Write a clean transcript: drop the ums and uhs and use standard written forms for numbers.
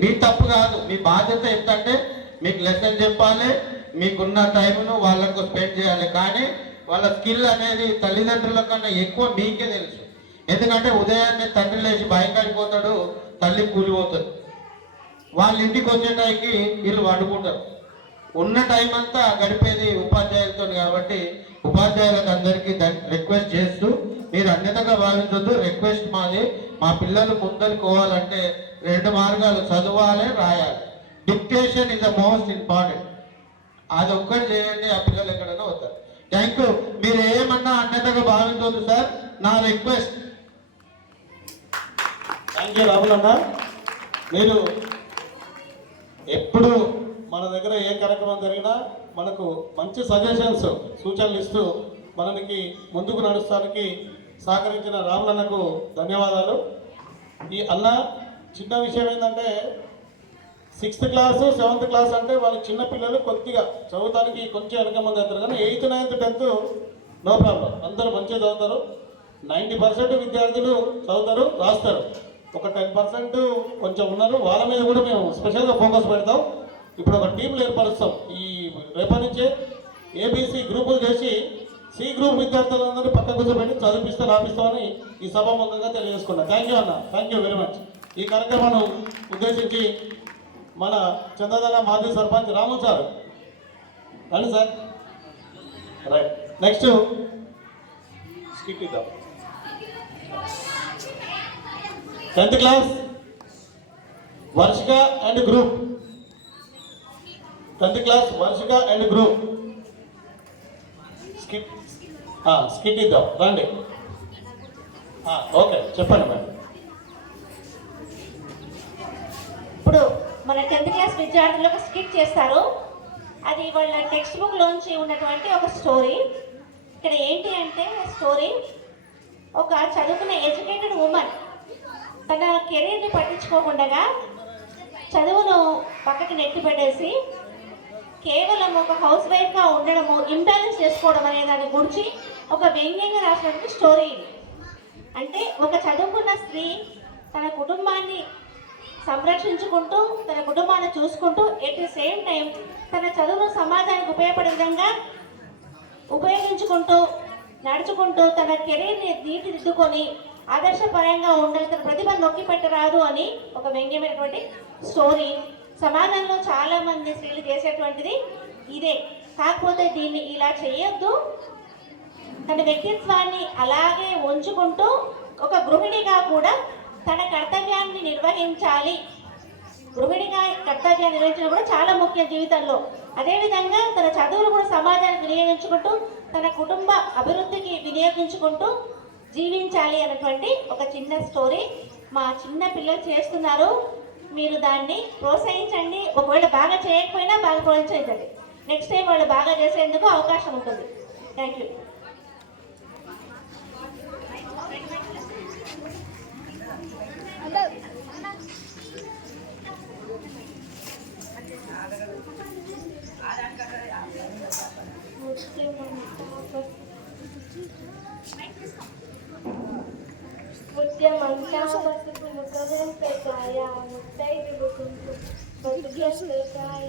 మీ తప్పు కాదు, మీ బాధ్యత ఏంటంటే మీకు లెసన్ చెప్పాలి, మీకున్న టైంను వాళ్ళకు స్పెండ్ చేయాలి. కానీ వాళ్ళ స్కిల్ అనేది తల్లిదండ్రుల కన్నా ఎక్కువ మీకే తెలుసు. ఎందుకంటే ఉదయాన్నే తండ్రి లేచి బయకాడిపోతాడు, తల్లి కూలిపోతుంది. వాళ్ళ ఇంటికి వచ్చే టైంకి వీళ్ళు వండుకుంటారు. ఉన్న టైం అంతా గడిపేది ఉపాధ్యాయులతో. కాబట్టి ఉపాధ్యాయులకు అందరికీ రిక్వెస్ట్ చేస్తూ, మీరు అన్యతగా భావించొద్దు. రిక్వెస్ట్ మాది, మా పిల్లలు ముందరికి పోవాలంటే 2 మార్గాలు, చదవాలి, రాయాలి. Dictation is the most important. అది ఒక్కటి చేయండి, ఆ పిల్లలు ఎక్కడైనా వస్తారు. Thank you. మీరు ఏమన్నా అన్యతగా భావించవద్దు సార్, నా రిక్వెస్ట్. థ్యాంక్ యూ రాహుల్ అన్న. మీరు ఎప్పుడు మన దగ్గర ఏ కార్యక్రమం జరిగినా మనకు మంచి సజెషన్స్, సూచనలు ఇస్తూ మనకి ముందుకు నడుస్తానికి సహకరించిన రాహుల్ అన్నకు ధన్యవాదాలు. ఈ అన్న చిన్న విషయం ఏంటంటే 6th క్లాసు 7th క్లాస్ అంటే వాళ్ళు చిన్న పిల్లలు, కొద్దిగా చదువుతానికి కొంచెం వెనక మంది అవుతారు. కానీ 8th 9th 10th no problem, అందరూ మంచిగా చదువుతారు. 90% విద్యార్థులు చదువుతారు, రాస్తారు. ఒక 10% కొంచెం ఉన్నారు, వాళ్ళ మీద కూడా మేము స్పెషల్గా ఫోకస్ పెడతాం. ఇప్పుడు ఒక టీంలు ఏర్పరుస్తాం. ఈ రేపటి నుంచే ABC గ్రూపులు చేసి C గ్రూప్ విద్యార్థులందరూ పక్కన కూర్చోబెట్టి చదివిపిస్తే రాపిస్తామని ఈ సభాముఖంగా తెలియజేసుకున్నాం. థ్యాంక్ యూ అన్న, థ్యాంక్ యూ వెరీ మచ్. ఈ కార్యక్రమాన్ని ఉద్దేశించి మన చంద్రదల మాజీ సర్పంచ్ రాము సార్ రండి సార్. రైట్, నెక్స్ట్ స్కిట్ ఇద్దాం. 10th class Varshika and group. 10th class Varshika and group skit ఇద్దాం, రండి. ఓకే, చెప్పండి మేడం. ఇప్పుడు మన 10th క్లాస్ విద్యార్థులు ఒక స్కిట్ చేస్తారు. అది వాళ్ళ టెక్స్ట్ బుక్లోంచి ఉన్నటువంటి ఒక స్టోరీ. ఇక్కడ ఏంటి అంటే స్టోరీ, ఒక చదువుకున్న ఎడ్యుకేటెడ్ ఉమెన్ తన కెరీర్ని పట్టించుకోకుండా చదువును పక్కకి నెట్టి పెట్టేసి కేవలం ఒక హౌస్ వైఫ్గా ఉండడము, ఇంబ్యాలెన్స్ చేసుకోవడం అనే దాని గురించి ఒక వ్యంగ్యంగా రాసినటువంటి స్టోరీ ఇది. అంటే ఒక చదువుకున్న స్త్రీ తన కుటుంబాన్ని సంరక్షించుకుంటూ, తన కుటుంబాన్ని చూసుకుంటూ, ఎట్ ది సేమ్ టైం తన చదువును సమాజానికి ఉపయోగపడే విధంగా ఉపయోగించుకుంటూ, నడుచుకుంటూ తన కెరీర్ని తీర్చిదిద్దుకొని ఆదర్శపరంగా ఉండాలి, తన ప్రతిభ నొక్కి పెట్టరాదు అని ఒక వ్యంగ్యమైనటువంటి స్టోరీ. సమాజంలో చాలామంది స్త్రీలు చేసేటువంటిది ఇదే. కాకపోతే దీన్ని ఇలా చేయొద్దు, తన వ్యక్తిత్వాన్ని అలాగే ఉంచుకుంటూ ఒక గృహిణిగా కూడా తన కర్తవ్యాన్ని నిర్వహించాలి. గృహిణిగా కర్తవ్యాన్ని నిర్వహించడం కూడా చాలా ముఖ్యం జీవితంలో. అదేవిధంగా తన చదువులు కూడా సమాజానికి వినియోగించుకుంటూ, తన కుటుంబ అభివృద్ధికి వినియోగించుకుంటూ జీవించాలి అన్నటువంటి ఒక చిన్న స్టోరీ మా చిన్న పిల్లలు చేస్తున్నారు. మీరు దాన్ని ప్రోత్సహించండి. ఒకవేళ బాగా చేయకపోయినా బాగా ప్రోత్సహించండి. నెక్స్ట్ టైం వాళ్ళు బాగా చేసేందుకు అవకాశం ఉంటుంది. Thank you. ముత్యమంతా పసుపు ముఖవెంపకాయ ముత్తైదులు కుంకుమ బతుకెంపకాయ